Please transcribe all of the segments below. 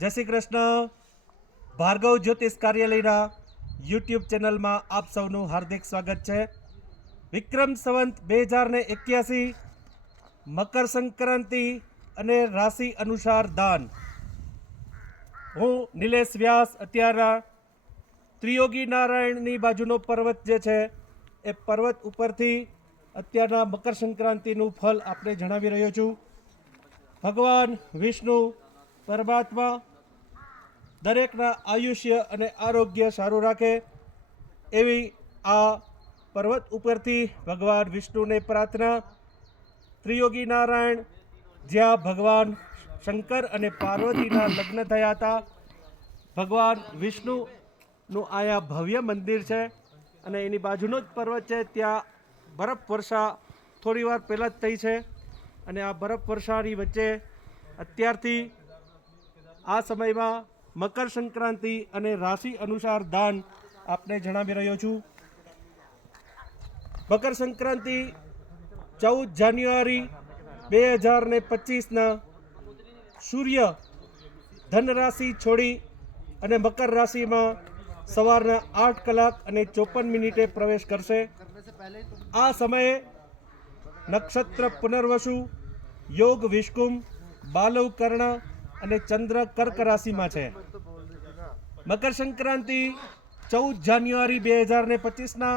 જય શ્રી કૃષ્ણ. ભાર્ગવ જ્યોતિષ કાર્યાલયના યુટ્યુબ ચેનલમાં આપ સૌનું હાર્દિક સ્વાગત છે. વિક્રમ સંવંત બે હજાર ને એક્યાસી, મકર સંક્રાંતિ અને રાશિ અનુસાર દાન. હું નિલેશ વ્યાસ અત્યારના ત્રિયોગી નારાયણની બાજુનો પર્વત જે છે, એ પર્વત ઉપરથી અત્યારના મકર સંક્રાંતિનું ફલ આપને જણાવી રહ્યો છું. ભગવાન વિષ્ણુ પરમાત્મા દરેકના આયુષ્ય અને આરોગ્ય સારું રાખે એવી આ પર્વત ઉપરથી ભગવાન વિષ્ણુને પ્રાર્થના. ત્રિયોગી નારાયણ જ્યાં ભગવાન શંકર અને પાર્વતીના લગ્ન થયા હતા, ભગવાન વિષ્ણુનું અહીંયા ભવ્ય મંદિર છે અને એની બાજુનો જ પર્વત છે. ત્યાં બરફ વર્ષા થોડી વાર પહેલાં જ થઈ છે અને આ બરફ વર્ષાની વચ્ચે અત્યારથી આ સમયમાં મકર સંક્રાંતિ અને રાશિ અનુસાર દાન આપને જણાવી રહ્યો છું. મકર સંક્રાંતિ ચૌદ જાન્યુઆરી બે હજાર ને પચીસના સૂર્ય ધન રાશિ છોડી અને મકર રાશિમાં સવારના આઠ કલાક અને ચોપન મિનિટે પ્રવેશ કરશે. આ સમયે નક્ષત્ર પુનર્વસુ, યોગ વિષ્કુમ, બાલવ કર્ણ અને ચંદ્ર કર્ક રાશિમાં છે. મકર સંક્રાંતિ ચૌદ જાન્યુઆરી બે હજાર ને પચીસના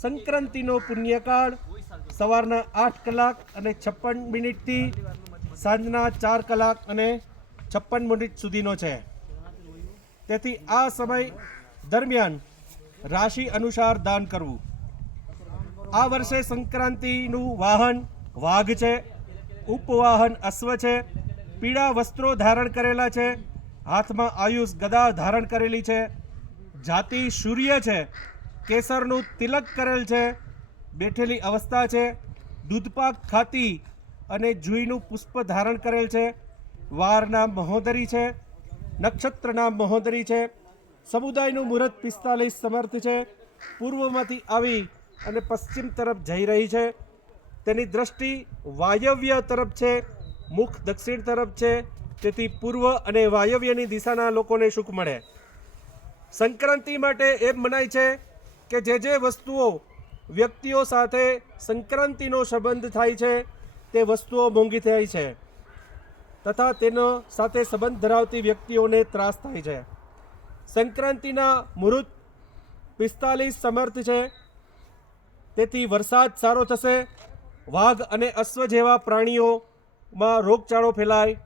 સંક્રાંતિનો પુણ્યકાળ સવારના આઠ કલાક અને છપ્પન મિનિટથી સાંજના ચાર કલાક અને છપ્પન મિનિટ સુધીનો છે. તેથી આ સમય દરમિયાન રાશિ અનુસાર દાન કરવું. આ વર્ષે સંક્રાંતિનું વાહન વાઘ છે, ઉપવાહન અશ્વ છે પીળા વસ્ત્રો ધારણ કરેલા છે. હાથમાં આયુષ ગદા ધારણ કરેલી છે. જાતિ સૂર્ય છે. કેસરનું તિલક કરેલ છે. બેઠેલી અવસ્થા છે. દૂધપાક ખાતી અને જુઈનું પુષ્પ ધારણ કરેલ છે. વારના મહોદરી છે. નક્ષત્રના મહોદરી છે. સમુદાયનું મુહૂર્ત પિસ્તાલીસ સમર્થ છે. પૂર્વમાંથી આવી અને પશ્ચિમ તરફ જઈ રહી છે. તેની દ્રષ્ટિ વાયવ્ય તરફ છે. મુખ દક્ષિણ તરફ છે, તેથી પૂર્વ અને વાયવ્યની દિશાના લોકોને સુખ મળે. સંક્રાંતિ માટે એમ મનાય છે કે જે જે વસ્તુઓ વ્યક્તિઓ સાથે સંક્રાંતિનો સંબંધ થાય છે, તે વસ્તુઓ મોંઘી થાય છે, તથા તેનો સાથે સંબંધ ધરાવતી વ્યક્તિઓને ત્રાસ થાય છે. સંક્રાંતિના મુહૂર્ત પિસ્તાલીસ સમર્થ છે, તેથી વરસાદ સારો થશે, વાઘ અને અશ્વ જેવા પ્રાણીઓમાં રોગચાળો ફેલાય,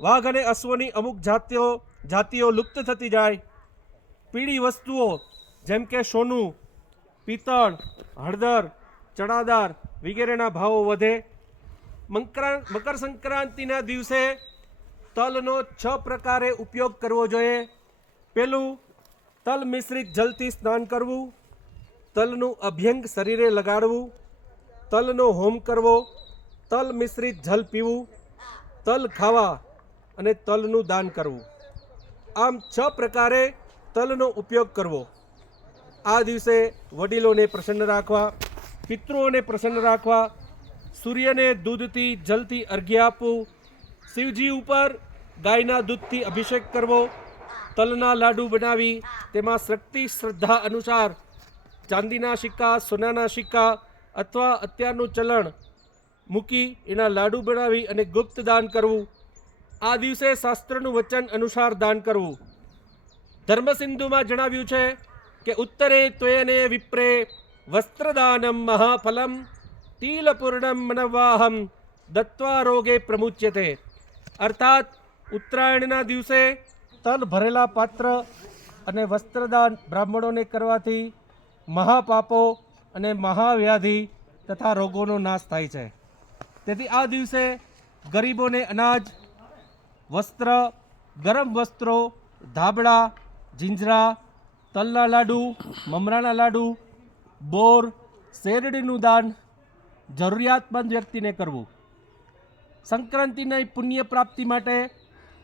વાઘ અને અશ્વની અમુક જાતિઓ જાતિઓ લુપ્ત થતી જાય. પીળી વસ્તુઓ જેમ કે સોનું, પિત્તળ, હળદર, ચણાદાર વગેરેના ભાવો વધે. મકરા સંક્રાંતિના દિવસે તલનો છ પ્રકારે ઉપયોગ કરવો જોઈએ. પેલું તલ મિશ્રિત જલથી સ્નાન કરવું. તલનું અભ્યંગ શરીરે લગાડવું. તલનો હોમ કરવો. તલ મિશ્રિત જલ પીવું, તલ ખાવા અને તલનું દાન કરવું. આમ છ પ્રકારે તલનો ઉપયોગ કરવો. આ દિવસે વડીલોને પ્રસન્ન રાખવા, પિતૃઓને પ્રસન્ન રાખવા, સૂર્યને દૂધથી, જલથી અર્ઘ્ય આપવું, શિવજી ઉપર ગાયના દૂધથી અભિષેક કરવો, તલના લાડુ બનાવી, તેમાં શક્તિ, શ્રદ્ધા અનુસાર ચાંદીના સિક્કા સોનાના સિક્કા અથવા અત્યારનું ચલણ મૂકી એના લાડુ બનાવી અને ગુપ્ત દાન કરવું. આ દિવસે શાસ્ત્રનું વચન અનુસાર દાન કરવું. ધર્મસિંધુમાં જણાવ્યું છે કે, ઉત્તરે ત્વેને વિપ્રે વસ્ત્રદાનમ મહાફલમ, તિલપૂર્ણમ મનવાહમ દત્વા રોગે પ્રમુચ્યતે. અર્થાત, ઉત્તરાયણના દિવસે તલ ભરેલા પાત્ર અને વસ્ત્રદાન બ્રાહ્મણોને કરવાથી મહાપાપો અને મહાવ્યાધિ તથા રોગોનો નાશ થાય છે. તેથી આ દિવસે ગરીબોને અનાજ, વસ્ત્ર, ગરમ વસ્ત્રો, ધાબળા, જીંજરા, તલના લાડુ, મમરાના લાડુ, બોર, શેરડીનું દાન જરૂરિયાતમંદ વ્યક્તિને કરવું. સંક્રાંતિની પુણ્ય પ્રાપ્તિ માટે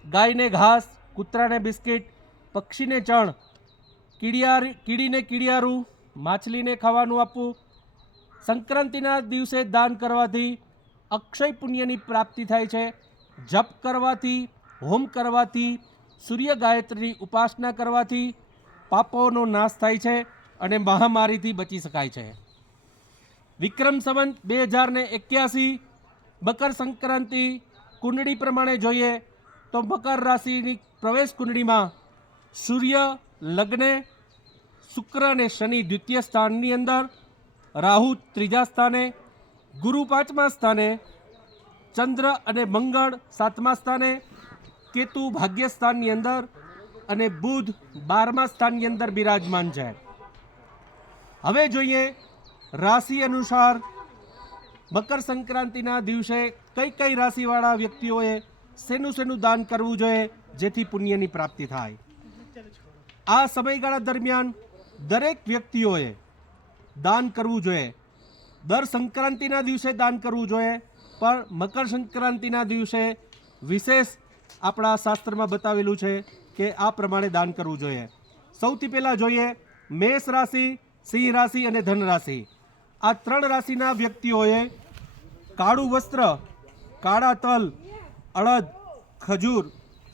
ગાયને ઘાસ, કૂતરાને બિસ્કિટ, પક્ષીને ચણ, કીડિયાર, કીડીને કીડિયારું, માછલીને ખાવાનું આપવું. સંક્રાંતિના દિવસે દાન કરવાથી અક્ષય પુણ્યની પ્રાપ્તિ થાય છે. જપ કરવાથી, હોમ કરવાથી, સૂર્ય ગાયત્રીની ઉપાસના કરવાથી પાપોનો નાશ થાય છે અને મહામારીથી બચી શકાય છે. વિક્રમ સંવંત બે હજાર ને એક્યાસી, મકર સંક્રાંતિ કુંડળી પ્રમાણે જોઈએ તો મકર રાશિની પ્રવેશ કુંડળીમાં સૂર્ય, લગ્ને, શુક્ર અને શનિ દ્વિતીય સ્થાનની અંદર, રાહુ ત્રીજા સ્થાને ગુરુ પાંચમા સ્થાને, ચંદ્ર અને મંગળ સાતમા સ્થાને, કેતુ ભાગ્ય સ્થાનની અંદર અને બુધ બારમા સ્થાનની અંદર બિરાજમાન છે. હવે જોઈએ રાશિ અનુસાર મકર સંક્રાંતિના દિવસે કઈ કઈ રાશિવાળા વ્યક્તિઓએ શેનું શેનું દાન કરવું જોઈએ જેથી પુણ્યની પ્રાપ્તિ થાય. આ સમયગાળા દરમિયાન દરેક વ્યક્તિઓએ દાન કરવું જોઈએ. દર સંક્રાંતિના દિવસે દાન કરવું જોઈએ, પણ મકર સંક્રાંતિના દિવસે વિશેષ આપણા શાસ્ત્રમાં બતાવેલું છે કે આ પ્રમાણે દાન કરવું જોઈએ. સૌથી પહેલાં જોઈએ મેષ રાશિ, સિંહ રાશિ અને ધન રાશિ. આ ત્રણ રાશિના વ્યક્તિઓએ કાળું વસ્ત્ર, કાળા તલ અડદ ખજૂર,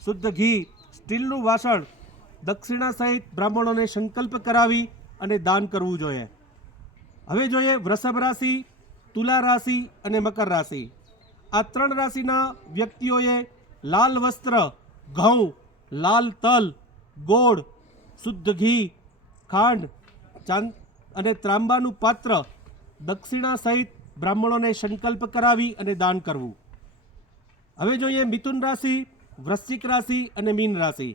શુદ્ધ ઘી, સ્ટીલનું વાસણ, દક્ષિણા સહિત બ્રાહ્મણોને સંકલ્પ કરાવી અને દાન કરવું જોઈએ. હવે જોઈએ વૃષભ રાશિ, તુલા રાશિ અને મકર રાશિ. આ ત્રણ રાશિના વ્યક્તિઓએ લાલ વસ્ત્ર, ઘઉં, લાલ તલ, ગોળ, શુદ્ધ ઘી, ખાંડ, ચાંદ અને ત્રાંબાનું પાત્ર દક્ષિણા સહિત બ્રાહ્મણોને સંકલ્પ કરાવી અને દાન કરવું. હવે જોઈએ મિથુન રાશિ, વૃશ્ચિક રાશિ અને મીન રાશિ.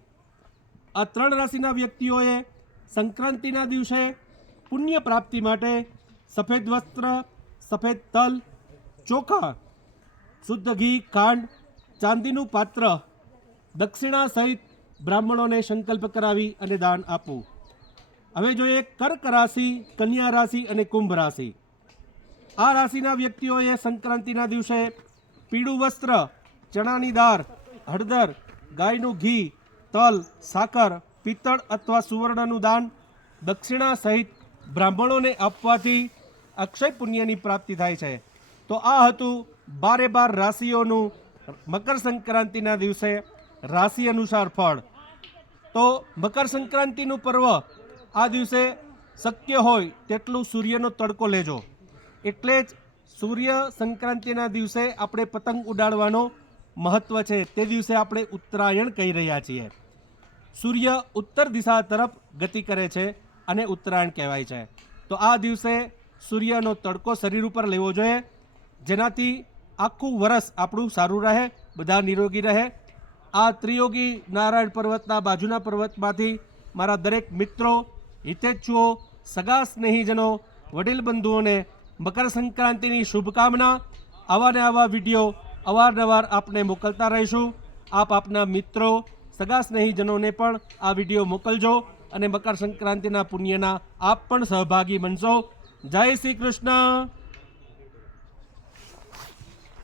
આ ત્રણ રાશિના વ્યક્તિઓએ સંક્રાંતિના દિવસે પુણ્ય પ્રાપ્તિ માટે સફેદ વસ્ત્ર, સફેદ તલ, ચોખા, શુદ્ધ ઘી, ખાંડ, ચાંદીનું પાત્ર, દક્ષિણા સહિત બ્રાહ્મણોને સંકલ્પ કરાવી અને દાન આપવું. હવે જોઈએ કર્ક રાશિ, કન્યા રાશિ અને કુંભ રાશિ. આ રાશિના વ્યક્તિઓએ સંક્રાંતિના દિવસે પીળું વસ્ત્ર, ચણાની દાળ, હળદર, ગાયનું ઘી, તલ, સાકર, પિત્તળ અથવા સુવર્ણનું દાન દક્ષિણા સહિત બ્રાહ્મણોને આપવાથી અક્ષય પુણ્યની પ્રાપ્તિ થાય છે. તો આ હતું બારે બાર રાશિઓનું મકર સંક્રાંતિના દિવસે રાશિ અનુસાર ફળ. તો મકર સંક્રાંતિનું પર્વ આ દિવસે શક્ય હોય તેટલું સૂર્યનો તડકો લેજો. એટલે જ સૂર્ય સંક્રાંતિના દિવસે આપણે પતંગ ઉડાડવાનો મહત્વ છે તે દિવસે આપણે ઉત્તરાયણ કહી રહ્યા છીએ. સૂર્ય ઉત્તર દિશા તરફ ગતિ કરે છે અને ઉત્તરાયણ કહેવાય છે. તો આ દિવસે સૂર્યનો તડકો શરીર ઉપર લેવો જોઈએ. જેનાથી આખું વરસ આપણું સારું રહે, બધા નિરોગી રહે. આ ત્રિયોગી નારાયણ પર્વતના બાજુના પર્વતમાંથી મારા દરેક મિત્રો, હિતેચ્છુઓ, સગા સ્નેહીજનો વડીલ બંધુઓને મકર સંક્રાંતિની શુભકામના આવા ને આવા વીડિયો અવારનવાર આપને મોકલતા રહીશું. આપ આપના મિત્રો, સગા સ્નેહીજનોને પણ આ વીડિયો મોકલજો. અને મકર સંક્રાંતિના પુણ્યના આપ પણ સહભાગી બનશો. જય શ્રી કૃષ્ણ.